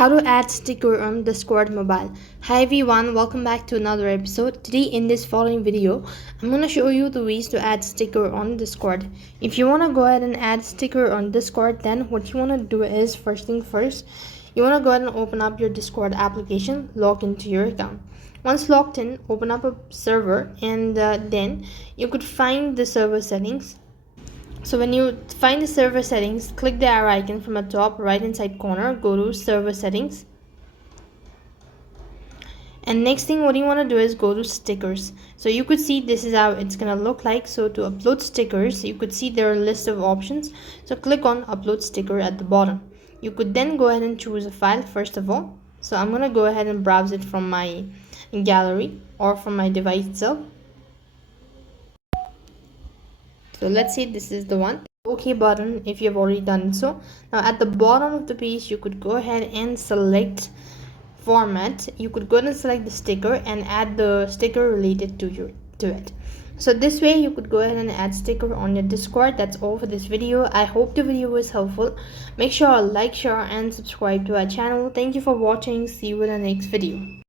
How to add sticker on Discord mobile. Hi everyone, welcome back to another episode. Today in this following video, I'm going to show you the ways to add sticker on Discord. If you want to go ahead and add sticker on Discord, then what you want to do is, first thing first, you want to go ahead and open up your Discord application, log into your account. Once logged in, open up a server and then you could find the server settings. So when you find the server settings, click the arrow icon from the top right hand side corner, go to server settings, and next thing what you want to do is go to stickers. So you could see this is how it's gonna look like. So to upload stickers, you could see there are a list of options, so click on upload sticker at the bottom. You could then go ahead and choose a file first of all. So I'm gonna go ahead and browse it from my gallery or from my device itself. So let's say this is the one. OK button if you have already done so. Now at the bottom of the page, you could go ahead and select format. You could go ahead and select the sticker and add the sticker related to it. So this way you could go ahead and add sticker on your Discord. That's all for this video. I hope the video was helpful. Make sure to like, share and subscribe to our channel. Thank you for watching. See you in the next video.